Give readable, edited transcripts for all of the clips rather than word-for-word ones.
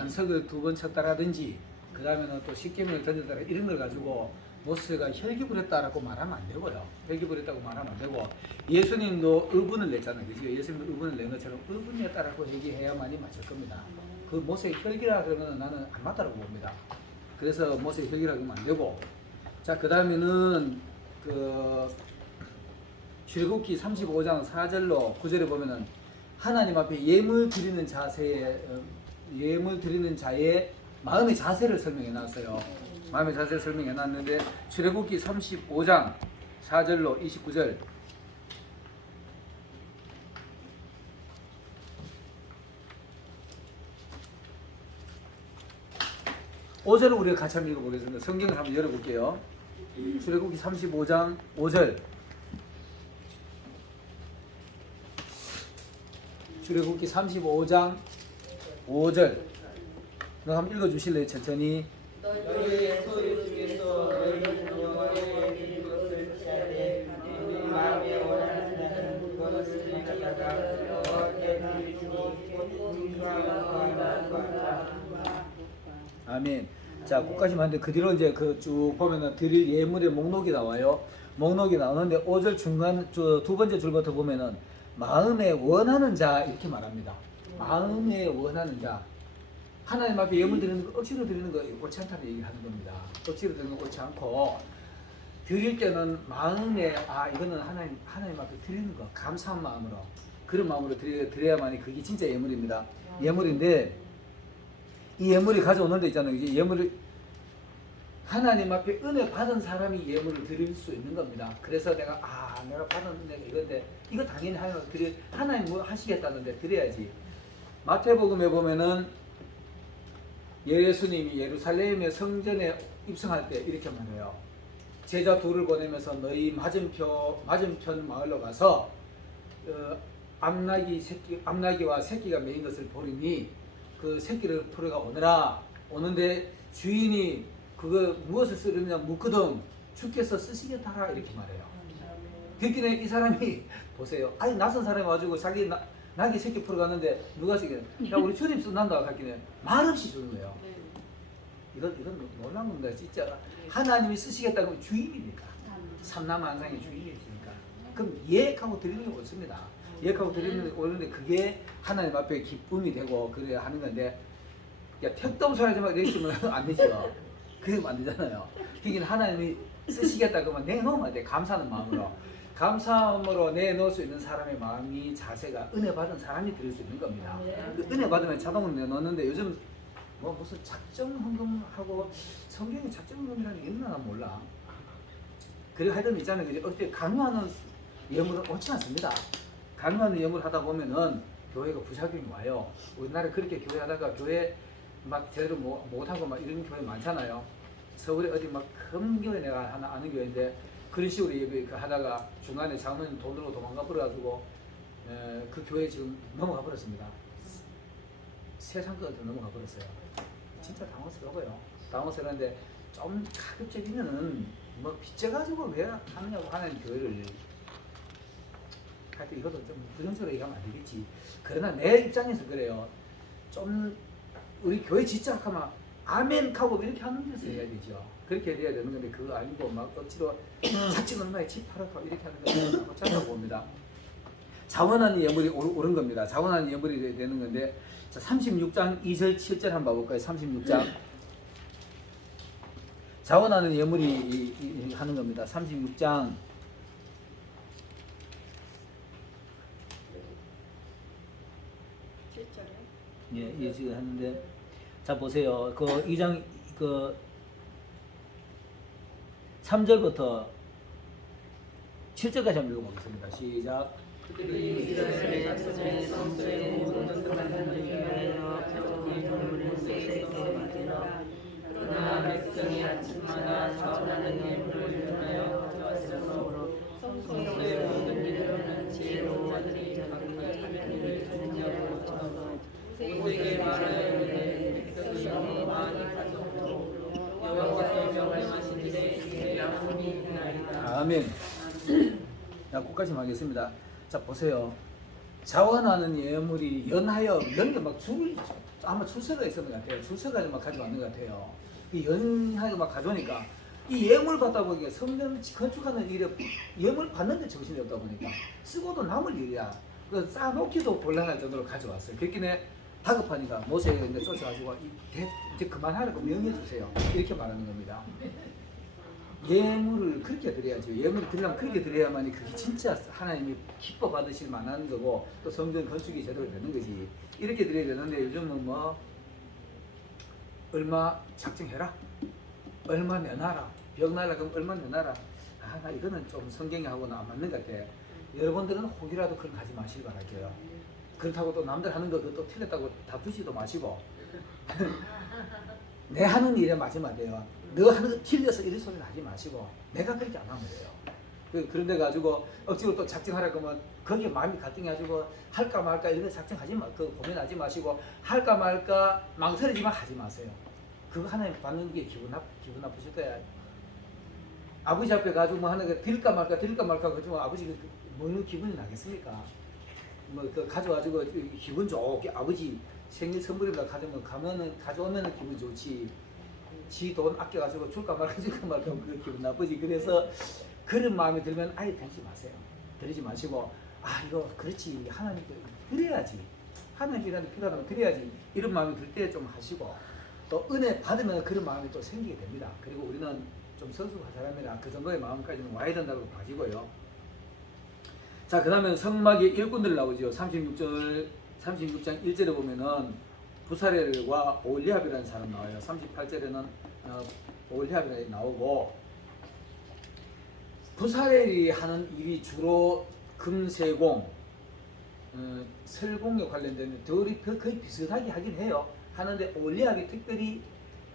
안석을 2번 쳤다라든지 그 다음에는 또 십계명을 던졌다라 이런 걸 가지고 모세가 혈기부렸다라고 말하면 안 되고요. 혈기부렸다고 말하면 안 되고 예수님도 의분을 냈잖아요. 그죠? 예수님도 의분을 낸 것처럼 의분이었다라고 얘기해야만이 맞을 겁니다. 그 모세의 혈기라 그러면 나는 안 맞다라고 봅니다. 그래서 모세의 혈기라 그러면 안 되고 자 그 다음에는 그 출애굽기 35장 4절로 9절에 보면은 하나님 앞에 예물 드리는 자의 마음의 자세를 설명해 놨어요. 마음의 자세를 설명해 놨는데 출애굽기 35장 4절로 29절 5절을 우리가 같이 한번 읽어보겠습니다. 성경을 한번 열어볼게요. 출애굽기 35장 5절 출애굽기 35장 5절 한번 읽어주실래요? 천천히. 너희의 소유 중에서 너희는 여호와의 드릴 것을 취하되 네 마음에 원하는 자는 그것을 가져다가 여호와께 드리고 아멘. 자, 끝까지만 하는데 그 뒤로 이제 그 쭉 보면은 드릴 예물의 목록이 나와요. 목록이 나오는데 5절 중간 두 번째 줄부터 보면은 마음에 원하는 자 이렇게 말합니다. 마음에 원하는 자. 하나님 앞에 예물 드리는 거 억지로 드리는 거 옳지 않다는 얘기를 하는 겁니다. 억지로 드리는 거 옳지 않고 드릴 때는 마음에 이거는 하나님 앞에 드리는 거 감사한 마음으로 그런 마음으로 드려야만이 그게 진짜 예물입니다. 예물인데 이 예물이 가져오는 데 있잖아요. 이제 예물을 하나님 앞에 은혜 받은 사람이 예물을 드릴 수 있는 겁니다. 그래서 내가 받은 은혜가 이건데 이거 당연히 하나님 뭐 하시겠다는데 드려야지. 마태복음에 보면은 예수님이 예루살렘의 성전에 입성할 때 이렇게 말해요. 제자 둘을 보내면서 너희 맞은편 마을로 가서 암나기와 새끼가 메인 것을 보리니 그 새끼를 풀어가 오느라. 오는데 주인이 그거 무엇을 쓰려냐 묻거든. 주께서 쓰시겠다라 이렇게 말해요. 듣기는 이 사람이 보세요. 낯선 사람이 와가지고 자기 나귀 새끼 풀어갔는데 누가 쓰겠냐. 야 우리 주님 쓴단다 하기는 말없이 주는 거예요. 이건 놀라운 겁니다. 진짜 하나님이 쓰시겠다고 주인이니까. 삼남한상의 주인이시니까. 그럼 예약하고 드리는 게 옳습니다. 예약하고 드리는 게 옳은데 그게 하나님 앞에 기쁨이 되고 그래야 하는 건데 택도 없이 하지 마 이랬으면 안 되죠. 그러면 안 되잖아요. 그러니까 하나님이 쓰시겠다 그러면 내놓으면 돼. 감사하는 마음으로. 감사함으로 내놓을 수 있는 사람의 마음이 자세가 은혜 받은 사람이 드릴 수 있는 겁니다. 그 은혜 받으면 자동으로 내놓는데 요즘 뭐 무슨 작정 헌금하고 성경에 작정 헌금이라는 게 있나 몰라. 그래 하여튼 있잖아요. 어떻게 강요하는 예물은 옳지 않습니다. 강요하는 예물을 하다 보면은 교회가 부작용이 와요. 우리나라에 그렇게 교회 하다가 교회 막 제대로 못하고 막 이런 교회 많잖아요. 서울에 어디 막 큰 교회 내가 하나 아는 교회인데 그런 식으로 예배 하다가 중간에 장로님 돈으로 도망가 버려가지고 그 교회 지금 넘어가 버렸습니다. 세상 것도 넘어가 버렸어요. 진짜 당황스러워요. 당황스러운데 좀 가급적이면은 뭐 빚져가지고 왜 하느냐고 하는 교회를 하여튼 이것도 좀 부정적으로 얘기하면 안 되겠지. 그러나 내 입장에서 그래요. 좀 우리 교회 짓자 하면 아멘 하고 이렇게 하는 데서 해야 되죠. 그렇게 해야 되는 건데 그거 아니고 막 억지로 자칭 얼마에 집 팔아서 이렇게 하는 거 못한다고 봅니다. 자원하는 예물이 옳은 겁니다. 자원하는 예물이 되는 건데 자, 36장 2절 7절 한번 봐볼까요? 36장 자원하는 예물이 하는 겁니다. 36장 7절에 지금 하는데 자 보세요. 그 2장 그 3절부터 7절까지 한번 읽어보겠습니다. 시작. 그러나 백성이 아침마다 자원하는 예물을 전하여 가져왔으므로 성소의 모든 일로는 지혜로운 자들이 각각 자기 일을 찾는 자로 쳐서 모세에게 말하여 이르되 백성이 너무 많이 가져오므로 여호와께서 명령하신 일에 이에 양분이 있나이다. 아멘. 자, 끝까지 하겠습니다. 자 보세요. 자원하는 예물이 연하여 연게 막 줄을 아마 출세가 있었는 것 같아요. 출세가 막 가져왔는 것 같아요. 이 연하게 막 가져오니까 이 예물 받다 보니까 성전 건축하는 일에 예물 받는데 정신이 없다 보니까 쓰고도 남을 일이야. 그 쌓아놓기도 곤란할 정도로 가져왔어요. 그렇기에 다급하니까 모세가 이제 쫓아가지고 이제 그만하라고 명해 주세요. 이렇게 말하는 겁니다. 예물을 그렇게 드려야죠. 예물을 드리려면 그렇게 드려야만이 그게 진짜 하나님이 기뻐 받으실 만한 거고 또 성전 건축이 제대로 되는 거지. 이렇게 드려야 되는데 요즘은 뭐 얼마 작정해라, 얼마 내놔라, 병 날라 그럼 얼마 내놔라. 아, 나 이거는 좀 성경하고는 안 맞는 것 같아. 여러분들은 혹이라도 그런 거 하지 마시길 바랄게요. 그렇다고 또 남들 하는 거 그것도 틀렸다고 다투지도 마시고 내 하는 일에 맞으면 돼요. 너 하는 거 틀려서 이런 소리를 하지 마시고 내가 그렇게 안 하면 돼요. 그런데 가지고 억지로 또 작정하라 그러면 거기에 마음이 갈등해가지고 할까 말까 이런 거 작정하지 마, 그 고민하지 마시고 할까 말까 망설이지만 하지 마세요. 그거 하나님 받는 게 기분 나쁘실 거야. 아버지 앞에 가지고 뭐 하는 거 드릴까 말까 그러지만 아버지 먹는 기분이 나겠습니까? 뭐 그 가져가지고 기분 좋게 아버지 생일 선물이라 가져오면은 기분 좋지. 지 돈 아껴가지고 줄까 말까 그 기분 나쁘지. 그래서 그런 마음이 들면 아예 드리지 마세요. 드리지 마시고 이거 그렇지 하나님께 드려야지. 하나님이라는 필요하면 드려야지. 이런 마음이 들 때 좀 하시고 또 은혜 받으면 그런 마음이 또 생기게 됩니다. 그리고 우리는 좀 성숙한 사람이라 그 정도의 마음까지는 와야 된다고 봐지고요. 자, 그 다음에 성막의 일꾼들 나오죠. 36장 1절에 보면은 부사렐과 올리압이라는 사람 나와요. 38절에는 올리압이 나오고 부사렐이 하는 일이 주로 금세공, 설공에 관련된 둘이 거의 비슷하게 하긴 해요. 하는데 올리압이 특별히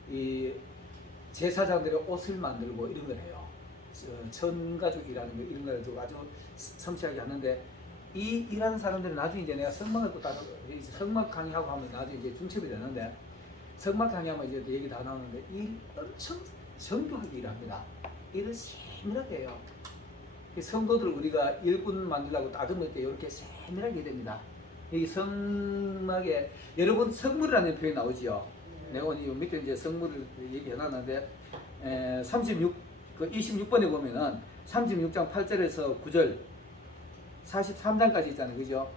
이 제사장들의 옷을 만들고 이런 걸 해요. 천가죽이라는 거 이런 걸 가지고 아주 섬세하게 하는데 이 일하는 사람들은 나중에 이제 내가 성막을 또 따로 성막 강의하고 하면 나중에 이제 중첩이 되는데 성막 강의하면 이제 얘기 다 나오는데 일 엄청 정교하게 일합니다. 일을 세밀하게 해요. 성도들 우리가 일꾼 만들려고 따듬을 때 이렇게 세밀하게 해야 됩니다. 이 성막에 여러분 성물이라는 표현이 나오지요. 내가 오늘 밑에 이제 성물을 얘기해놨는데 26번에 보면은 36장 8절에서 9절 43장까지 있잖아요. 그죠?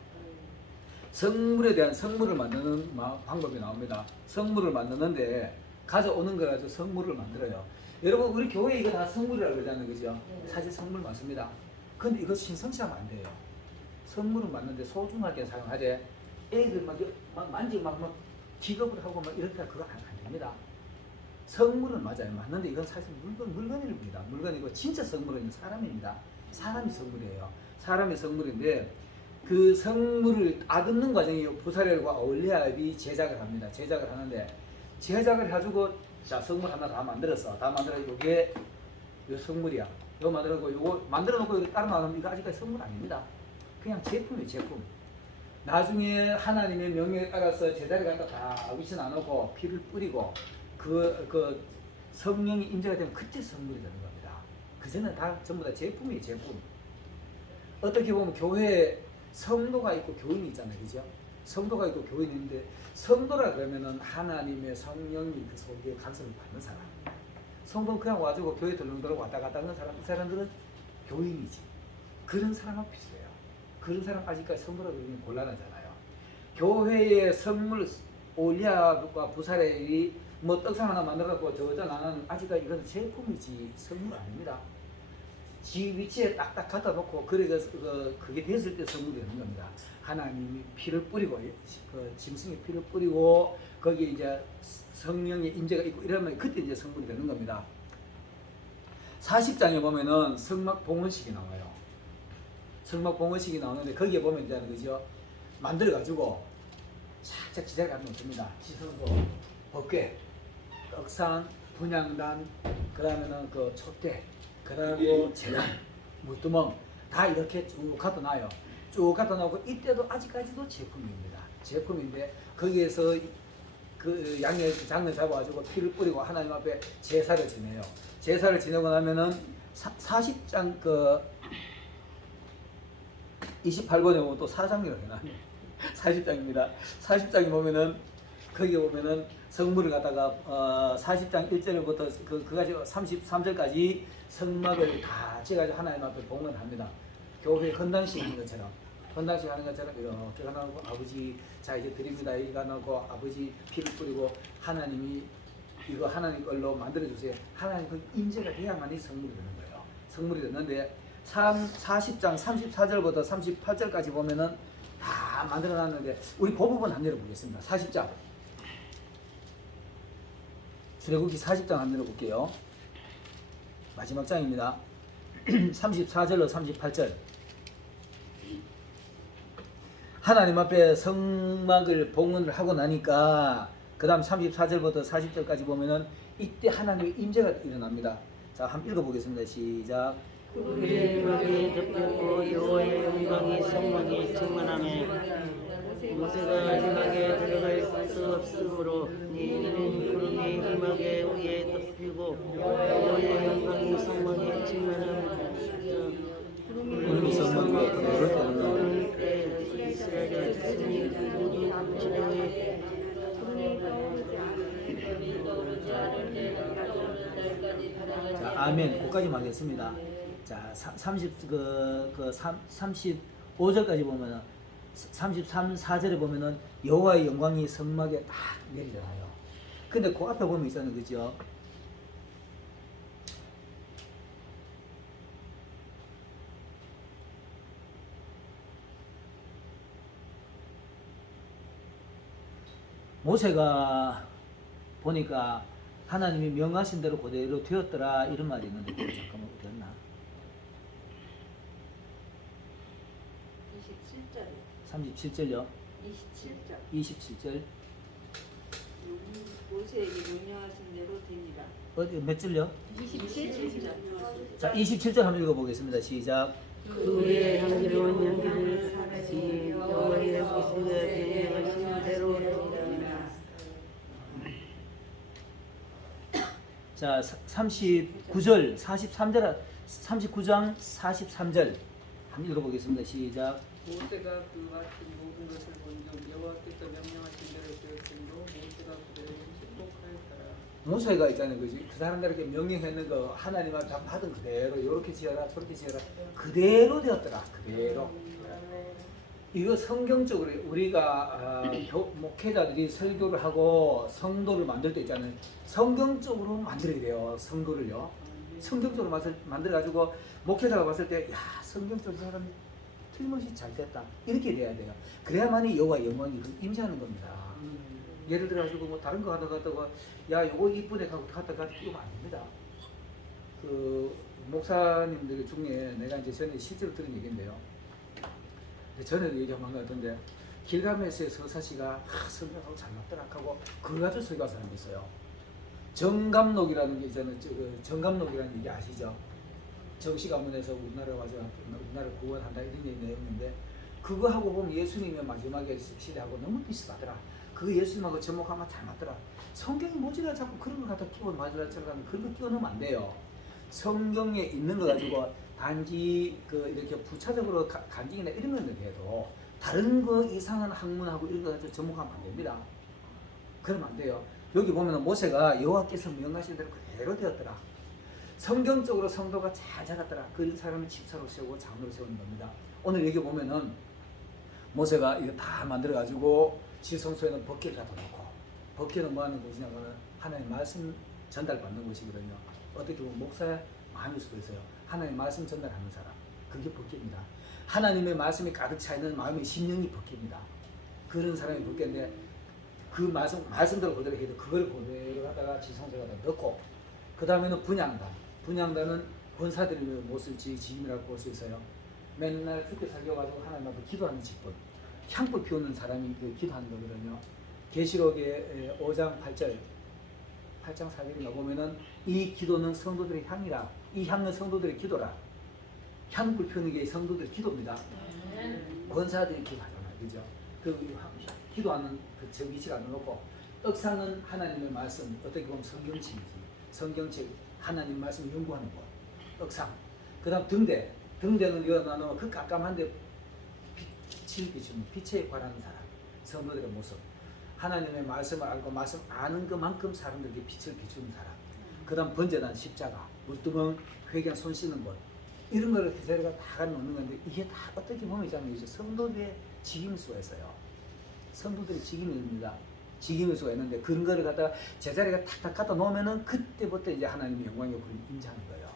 성물에 대한 성물을 만드는 방법이 나옵니다. 성물을 만드는데 가져오는 거 가지고 성물을 만들어요. 여러분 우리 교회 이거 다 성물이라고 그러잖아요. 그죠? 사실 성물 맞습니다. 근데 이거 신성시하면 안 돼요. 성물은 맞는데 소중하게 사용하되 애들 막 만지고 막 기겁을 하고 막 이렇게 그거 안 됩니다. 성물은 맞아요. 맞는데 이건 사실 물건입니다. 물건이고 진짜 성물은 사람입니다. 사람이 성물이에요. 사람이 성물인데 그 성물을 따듬는 과정이 부사렐과 올리압이 제작을 합니다. 제작을 하는데 제작을 해가지고 자 성물 하나 다 만들었어. 다 만들어 이게 요 성물이야. 이거 만들어놓고 이거 만들어놓고 이거 따로 나오면 이거 아직까지 성물 아닙니다. 그냥 제품이에요. 제품. 나중에 하나님의 명령에 따라서 제자리 갖다 다 위치 나누고 피를 뿌리고 그 성령이 임재가 되면 그때 성물이 되는 겁니다. 그전에는 다 전부 다 제품이에요. 제품. 어떻게 보면 교회에 성도가 있고 교인이 있잖아요. 그죠? 성도가 있고 교인이 있는데 성도라 그러면은 하나님의 성령이 그 속에 간섭을 받는 사람. 성도는 그냥 와가지고 교회 덜렁덜렁 왔다 갔다 하는 사람. 그 사람들은 교인이지. 그런 사람하고 비슷해요. 그런 사람 아직까지 성도라 그러면 곤란하잖아요. 교회의 성물 올리압과 부사렐이 뭐 떡상 하나 만들어갖고 저자 나는 아직까지 이건 제품이지 성물 아닙니다. 지 위치에 딱딱 갖다 놓고 그게 됐을 때 성물이 되는 겁니다. 하나님이 피를 뿌리고 그 짐승의 피를 뿌리고 거기에 이제 성령의 임재가 있고 이러면 그때 이제 성물이 되는 겁니다. 40장에 보면은 성막 봉헌식이 나와요. 성막 봉헌식이 나오는데 거기에 보면 이제 그죠? 만들어 가지고 살짝 지대를 갖다 놓습니다. 지성소, 법궤, 떡상, 분향단, 그 다음에는 그 촛대, 그 다음에 재단, 물두멍 다 이렇게 쭉 갖다 놔요. 쭉 갖다 놓고 이때도 아직까지도 제품입니다. 제품인데 거기에서 그 양의 장을 잡아가지고 피를 뿌리고 하나님 앞에 제사를 지내요. 제사를 지내고 나면은 40장 그 28번에 보면 또 4장이라고 해놨네. 40장입니다. 40장에 보면은 거기 보면은 성물을 갖다가 40장 1절부터 그까지 33절까지 성막을 다 째가지고 하나님 앞에 봉헌합니다. 교회 헌당식 하는 것처럼 이렇게 하나고 아버지 자 이제 드립니다. 이거 하나고 아버지 피를 뿌리고 하나님이 이거 하나님 걸로 만들어 주세요. 하나님 그 임재가 돼야만이 성물이 되는 거예요. 성물이 되는데 40장 34절부터 38절까지 보면은 다 만들어 놨는데 우리 그 부분 한번 열어보겠습니다. 40장 출애굽기 40장 한번 열어볼게요. 마지막 장입니다. 34절로 38절 하나님 앞에 성막을 봉헌을 하고 나니까 그 다음 34절부터 40절까지 보면은 이때 하나님의 임재가 일어납니다. 자, 한번 읽어보겠습니다. 시작. 그의 음악이 덮였고 여호와의 영광이 성막에 충만하며 모세가 음악에 들어갈 수 없으므로 이는 구름이 음악에 위에 덮이고 여호와의 영광이 성막에 충만하며 구름이 성막 위에 그럴 때는 이스라엘 자손이 모두 진행해 자, 아멘. 거기까지만 하겠습니다. 자, 35절까지 보면은 33, 4절에 보면은 여호와의 영광이 성막에 딱 내리잖아요. 근데 그 앞에 보면 있잖아요. 그죠? 모세가 보니까 하나님이 명하신 대로 그대로 되었더라 이런 말이 있는데 그거 잠깐만 어디였나? 37절요? 27절. 27절 모세에게 명령하신 대로 됩니다. 어디 몇 절요? 27절. 자 27절 한번 읽어보겠습니다. 시작. 그의 향기로운 향기를 사시 여호와의 모세가 명령하신 대로 됩니다. 자 39절 43절 39장 43절 한번 읽어보겠습니다. 시작. 모세가 그 같은 모든 것을 본즉 여호와께서 명령하신 대로 되었으므로 모세가 그대로 축복하였더라. 모세가 있잖아요. 그지? 그 사람들에게 명령했는 거 하나님 앞에 받은 그대로 이렇게 지어라 저렇게 지어라 그대로 되었더라. 그대로. 이거 성경적으로 우리가 목회자들이 설교를 하고 성도를 만들 때 있잖아요. 성경적으로 만들어야 돼요. 성도를요. 성경적으로 만들어가지고 목회자가 봤을 때 야 성경적으로 사람 틀림없이 잘 됐다 이렇게 돼야 돼요. 그래야만이 여호와의 영광이 임재하는 겁니다. 예를 들어가지고 뭐 다른 거 하다가 야 요거 이쁘네 하고 갖다 끼우면 안 됩니다. 그 목사님들 중에 내가 이제 전에 실제로 들은 얘기인데요. 전에도 얘기한 것 같은데 길가메스의 서사시가 성경하고 잘 맞더라 하고 그거 가지고 설교한 사람이 있어요. 정감록이라는 게 있잖아요. 정감록이라는 얘기 아시죠? 정시 가문에서 우리나라가 와서 우리나라를 구원한다 이런 내용인데 그거하고 보면 예수님의 마지막에 시대하고 너무 비슷하더라. 그 예수님하고 접목하면 잘 맞더라. 성경이 뭐지라 자꾸 그런 거 갖다 끼워 맞으라처럼 그런 거 끼워 넣으면 안 돼요. 성경에 있는 거 가지고 단지 그 이렇게 부차적으로 간증이나 이런 거는 돼도 다른 거 이상한 학문하고 이런 거 가지고 접목하면 안 됩니다. 그러면 안 돼요. 여기 보면 모세가 여호와께서 명하신 대로 그대로 되었더라. 성경적으로 성도가 잘 자랐더라. 그 사람을 집사로 세우고 장로로 세우는 겁니다. 오늘 여기 보면은 모세가 이거 다 만들어 가지고 지성소에는 법궤를 갖다 놓고 법궤는 뭐 하는 곳이냐면은 하나님 말씀 전달받는 곳이거든요. 어떻게 보면 목사의 마음일 수도 있어요. 하나님 말씀 전달하는 사람. 그게 법궤입니다. 하나님의 말씀이 가득 차 있는 마음의 심령이 법궤입니다. 그런 사람이 법궤인데 그 말씀대로 그대로 해도 그걸 그대로 하다가 지성소에다 넣고 그 다음에는 분향단은 권사들의 못을 지임이라고 볼 수 있어요. 맨날 그렇게 살려가지고 하나님 앞에 기도하는 직분. 향불 피우는 사람이 기도하는 거거든요. 계시록의 5장 8절 8장 4절인가 보면은 이 기도는 성도들의 향이라. 이 향은 성도들의 기도라. 향불 피우는 게 성도들의 기도입니다. 권사들이 기도하잖아요. 그죠? 그 기도하는 그 위치가 놓고 떡상은 하나님의 말씀 어떻게 보면 성경책이지. 성경책 하나님 말씀 연구하는 것. 떡상. 그 다음 등대는 이어나누면 그 깜깜한데 빛을 비추는 빛에 관한 사람. 성도들의 모습. 하나님의 말씀을 알고 말씀 아는 것만큼 사람들에게 빛을 비추는 사람. 그 다음 번제단 십자가, 물두멍, 회개한 손 씻는 것, 이런 거를 제자리가 다 놓는 건데, 이게 다 어떻게 보면 있잖아요. 성도들의 직임일 수가 있어요. 성도들의 직임입니다. 직임일 수가 있는데, 그런 거를 갖다가 제자리가 탁탁 갖다 놓으면은 그때부터 이제 하나님의 영광의 구름이 임재하는 거예요.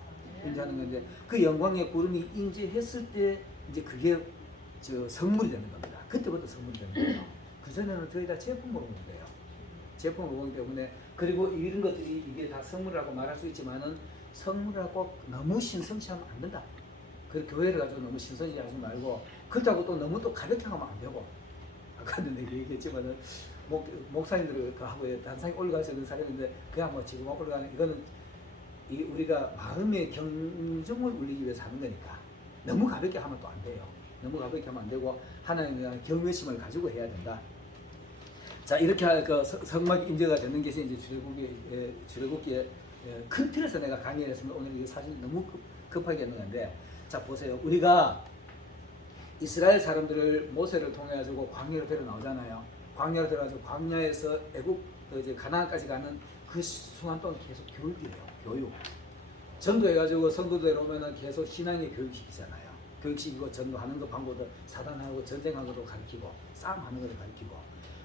임재하는 건데, 그 영광의 구름이 임재했을 때 이제 그게 성물이 되는 겁니다. 그때부터 성물이 되는 거예요. 그전에는 저희 다 제품으로 보는 거예요. 제품으로 보기 때문에, 그리고 이런 것들이 이게 다 성물이라고 말할 수 있지만은 성물하고 너무 신성시하면 안 된다. 그 교회를 가지고 너무 신성시하지 말고, 그렇다고 또 너무 또 가볍게 하면 안 되고. 아까도 내가 얘기했지만은 목사님들 하고 단상에 올라가서 있는 사람인데, 그냥 뭐 지금 올라가는 이거는 우리가 마음의 경종을 울리기 위해서 하는 거니까 너무 가볍게 하면 또 안 돼요. 너무 가볍게 하면 안 되고 하나님에 대한 경외심을 가지고 해야 된다. 자, 이렇게 그 성막 임재가 되는 것이 이제 출애굽기의 큰 틀에서 내가 강의를 했으면 오늘 이게 사실 너무 급하게 했는데, 자 보세요. 우리가 이스라엘 사람들을 모세를 통해 가지고 광야로 데려 나오잖아요. 광야로 데려 가지고 광야에서 애국 이제 가나안까지 가는 그 순간 동안 계속 교육이에요. 교육. 전도해 가지고 성도들 오면은 계속 신앙의 교육시키잖아요. 교육시키고 전도하는 거 방법도 사단하고 전쟁하는 것도 가르치고 싸움하는 것도 가르치고,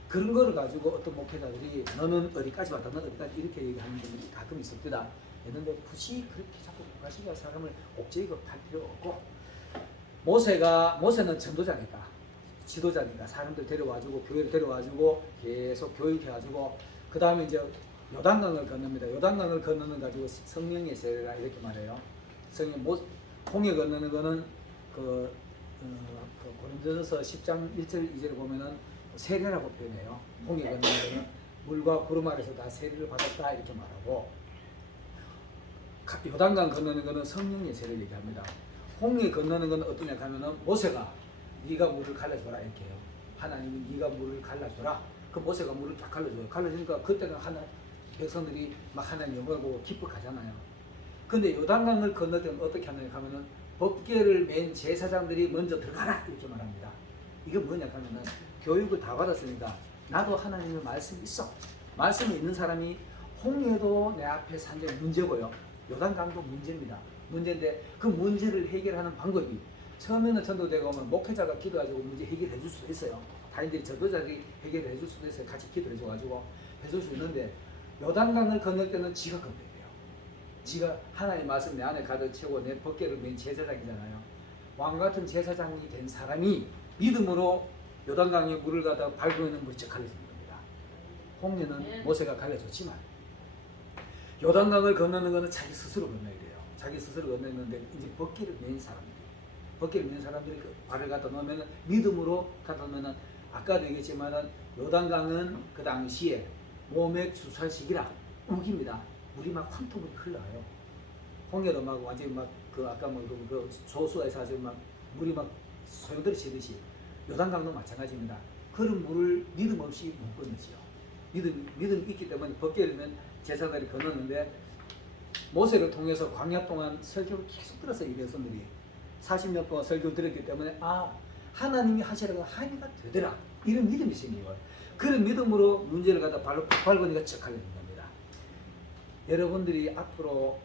그런 거를 가지고 어떤 목회자들이 너는 어디까지 왔다, 너는 어디까지 이렇게 얘기하는 분들이 가끔 있었다. 했는데 굳이 그렇게 자꾸 가시가 사람을 옥죄이고 할 필요 없고, 모세는 전도자니까, 지도자니까 사람들 데려와주고 교회를 데려와주고 계속 교육해가지고, 그 다음에 이제 요단강을 건넙니다. 요단강을 건너는 가지고 성령의 세례라 이렇게 말해요. 홍해 건너는 거는 고린도전서 10장 1절 2절에 보면은 세례라고 표현해요. 홍해 건너는 거는 물과 구름 아래서 다 세례를 받았다 이렇게 말하고, 요단강 건너는 거는 성령의 세례를 얘기합니다. 홍해 건너는 거는 어떠냐 하면은 모세가 네가 물을 갈라줘라 이렇게 해요. 하나님이 네가 물을 갈라줘라. 그 모세가 물을 딱 갈라줘요. 갈라주니까 그때는 백성들이 막 하나님 영광을 보고 기뻐하잖아요. 근데 요단강을 건널 때는 어떻게 하느냐 하면은 법궤를 맨 제사장들이 먼저 들어가라 이렇게 말합니다. 이건 뭐냐 하면은 교육을 다 받았으니까 나도 하나님의 말씀이 있어. 말씀이 있는 사람이 홍해도 내 앞에 산게 문제고요. 요단강도 문제입니다. 문제인데 그 문제를 해결하는 방법이, 처음에는 전도대가 오면 목회자가 기도해가지고 문제 해결해 줄 수도 있어요. 다인들이 전도자들이 해결해 줄 수도 있어요. 같이 기도해 줘가지고 해줄 수 있는데, 요단강을 건널 때는 지가 건너야 돼요. 지가 하나님 말씀 내 안에 가득 채우고 내 법궤를 맨 제사장이잖아요. 왕 같은 제사장이 된 사람이 믿음으로 요단강에 물을 가다 밟으면 물이 쫙 갈라지는 겁니다. 홍해는 모세가 갈라줬지만 요단강을 건너는 것은 자기 스스로 건너야 돼요. 자기 스스로 건너는데 이제 법궤를 맨 사람들이 그 발을 갖다 놓으면 믿음으로 갖다 놓으면, 아까도 얘기했지만은 요단강은 그 당시에 모맥 주살시기라 우깁니다. 물이 막 황토물이 흘러요. 홍해도 막 완전히 막 아까 그 조수에서 아주 막 물이 막 소용돌이 치듯이 요단강도 마찬가지입니다. 그런 물을 믿음 없이 못 건너지요. 믿음이 있기 때문에 법궤를 제사장들이 건넜는데, 모세를 통해서 광야 동안 설교를 계속 들었어요. 이 백성들이 40년 동안 설교를 들었기 때문에 하나님이 하시라고 하니까 되더라, 이런 믿음이 생긴 거예요. 그런 믿음으로 문제를 갖다 밟으니까 쩍 갈리는 겁니다. 여러분들이 앞으로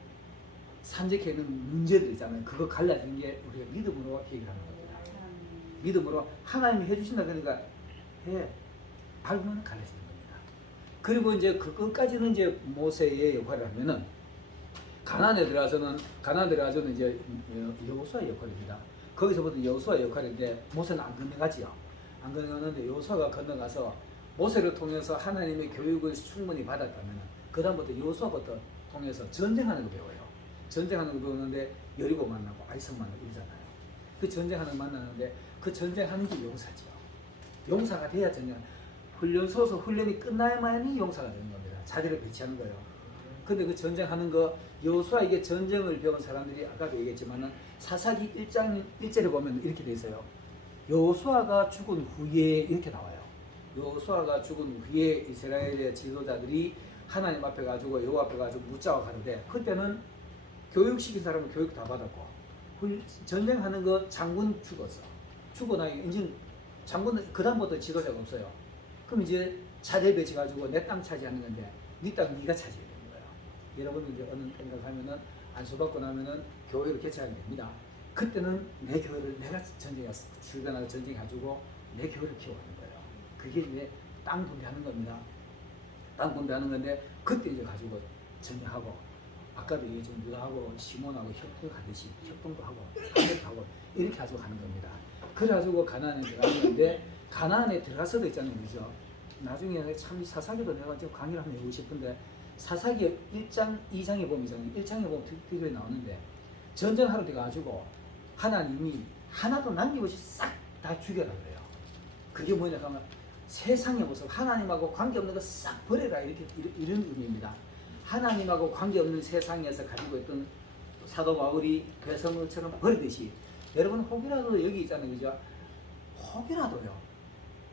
산적해 있는 문제들 있잖아요. 그거 갈라진 게 우리가 믿음으로 해결하는 겁니다. 믿음으로 하나님이 해주신다 그러니까 밟으면 갈라지는 겁니다. 그리고 이제 그 끝까지는 이제 모세의 역할을 하면은, 가나안에 들어가서는 이제 여호수아의 역할입니다. 거기서부터 여호수아의 역할인데, 모세는 안 건너가지요. 안 건너가는데 여호수아가 건너가서 모세를 통해서 하나님의 교육을 충분히 받았다면, 그 다음부터 여호수아부터 통해서 전쟁하는 거 배워요. 전쟁하는 거 배우는데 여리고 만나고 아이성 만나고 이러잖아요. 그 전쟁하는 거 만나는데 그 전쟁하는 게 용사죠. 용사가 돼야 훈련이 끝나야만이 용사가 되는 겁니다. 자리를 배치하는 거예요. 근데 그 전쟁하는 거, 여호수아에게 전쟁을 배운 사람들이 아까도 얘기했지만은 사사기 1장 1절에 보면 이렇게 돼 있어요. 여호수아가 죽은 후에 이렇게 나와요. 여호수아가 죽은 후에 이스라엘의 지도자들이 하나님 앞에 가지고 여호와 앞에 가지고 묻자와 가는데, 그때는 교육시킨 사람은 교육 다 받았고, 전쟁하는 거 장군 죽었어. 죽고 나니 이제 장군은 그 다음부터 지도자가 없어요. 그럼 이제 차대 배치가지고 내 땅 차지하는 건데 네 땅 네가 차지해야 되는 거야. 여러분은 이제 어느 생각하면은 안수받고 나면은 교회를 개최하게 됩니다. 그때는 내 교회를 내가 전쟁에 주변하고 전쟁해가지고 내 교회를 키워가는 거예요. 그게 이제 땅 분배하는 겁니다. 땅 분배하는 건데 그때 이제 가지고 전쟁하고 아까도 얘기했지만 유다하고 시몬하고 협력하듯이 협동도 하고 협력하고 이렇게 가지고 가는 겁니다. 그래가지고 가나안에 들어가는 건데 가나안에 들어가서도 있잖아요, 그죠? 나중에 참 사사기도 내가 지금 강의를 한번 해보고 싶은데 사사기 1장, 2장에 보면 있잖아요. 1장에 보면 비교에 나오는데 전쟁하러 돼가지고 하나님이 하나도 남김없이 싹 다 죽여라 그래요. 그게 뭐냐 하면 세상의 모습, 하나님하고 관계없는 거 싹 버려라 이런 의미입니다. 하나님하고 관계없는 세상에서 가지고 있던 사도 바울이 배설물처럼 버리듯이 여러분 혹이라도 여기 있잖아요, 그죠? 혹이라도요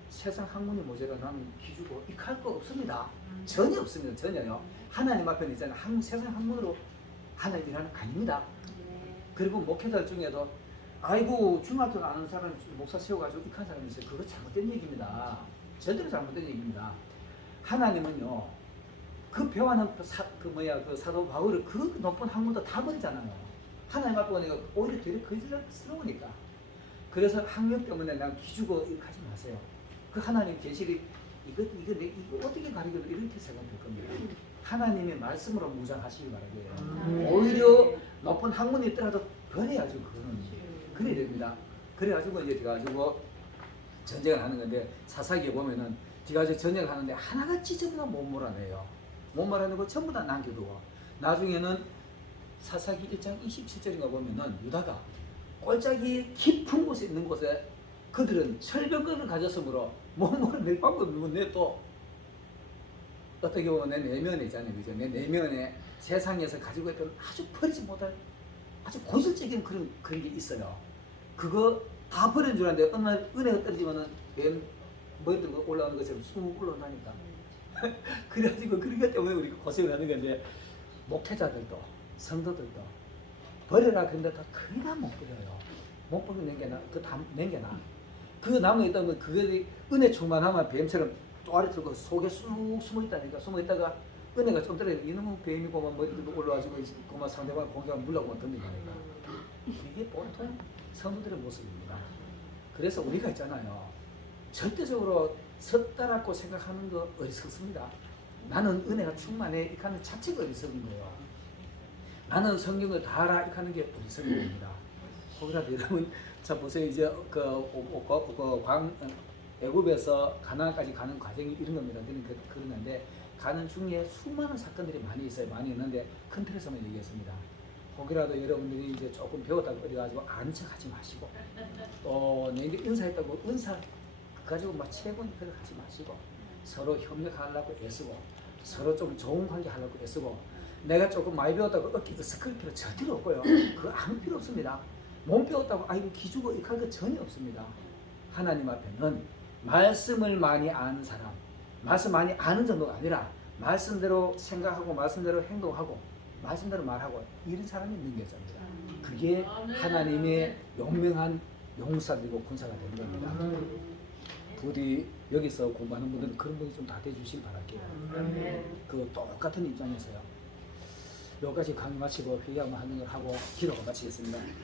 세상 학문이 모자라 나는 기주고 이할 거 없습니다. 전혀 없습니다. 전혀요. 하나님 앞에는 있잖아요. 세상 학문으로 하나님 일하는 아닙니다. 그리고 목회자 중에도 아이고 중학교 아는 사람 목사 세워가지고 익한 사람이 있어요. 그거 잘못된 얘기입니다. 절대로 잘못된 얘기입니다. 하나님은요 그 배워하는 그 사도 바울을 그 높은 학문도 다 버리잖아요. 하나님 앞에 오니까 오히려 되게 거짓스러우니까. 그래서 학력 때문에 난 기주고 이렇게 하지 마세요. 그 하나님 계시리 이거 어떻게 가르쳐도 이렇게 생각될 겁니다. 하나님의 말씀으로 무장하시길 바라게요. 오히려 높은 학문이 있더라도 버려야죠. 그거는 그래야 됩니다. 그래가지고 이제 돼가지고 전쟁을 하는 건데 사사기에 보면은 돼가지고 전쟁을 하는데 하나같이 전부 다 못 몰아내요. 못 몰아내고 전부 다 남겨두고 나중에는 사사기 1장 27절인가 보면은 유다가 골짜기 깊은 곳에 있는 곳에 그들은 철벽을 가졌으므로 못 몰아낼 방법이 없는데 또 어떻게 보면 내 내면에 있잖아요. 그죠? 내 내면에 세상에서 가지고 있던 아주 버리지 못할 아주 고질적인 그런 게 있어요. 그거 다 버린 줄 알았는데 어느 날 은혜가 떨어지면은 머리 들고 올라오는 것처럼 쑥 올라온다니까. 그래가지고 그러기 때문에 우리가 고생을 하는 건데 목회자들도 성도들도 버려라 근데 다 거의 다 못 버려요. 못 버리는 게 나, 그다 남겨놔. 그 남아 있던 거 그게 은혜 충만하면 뱀처럼 쪼아리 들고 속에 쑥 숨어 있다니까. 숨어 있다가 은혜가 좀 떨어져 이놈은 뱀이고만 머리 들고 올라와가지고 그만 상대방 공격을 물라고만 던진다니까. 이게 보통 성도들의 모습입니다. 그래서 우리가 있잖아요. 절대적으로 섰다라고 생각하는 거 어리석습니다. 나는 은혜가 충만해 이렇게 하는 자체가 어리석은 거예요. 나는 성경을 다 알아 이렇게 하는 게 어리석은 겁니다. 혹이라도 여러분 자 보세요. 이제 애굽에서 가나안까지 가는 과정이 이런 겁니다. 그러는데 가는 중에 수많은 사건들이 많이 있어요. 많이 있는데 큰 틀에서만 얘기했습니다. 혹이라도 여러분들이 이제 조금 배웠다고 그래가지고 아는 척 하지 마시고 또 내게 은사했다고 은사 가지고 막 체본 그렇게 하지 마시고 서로 협력하려고 애쓰고 서로 좀 좋은 관계 하려고 애쓰고 내가 조금 많이 배웠다고 어깨 으쓱할 필요 절대로 없고요. 그거 아무 필요 없습니다. 못 배웠다고 아이고 기주고 이렇게 할 거 전혀 없습니다. 하나님 앞에는 말씀을 많이 아는 사람, 말씀 많이 아는 정도가 아니라 말씀대로 생각하고 말씀대로 행동하고 말씀대로 말하고 이런 사람이 능력자입니다. 그게 하나님의 용맹한 용사들이고 군사가 되는 겁니다. 부디 여기서 공부하는 분들은 그런 분이 좀 다 돼주시길 바랄게요. 그 똑같은 입장에서요. 여기까지 강의 마치고 회의 한번 하는 걸 하고 기도가 마치겠습니다.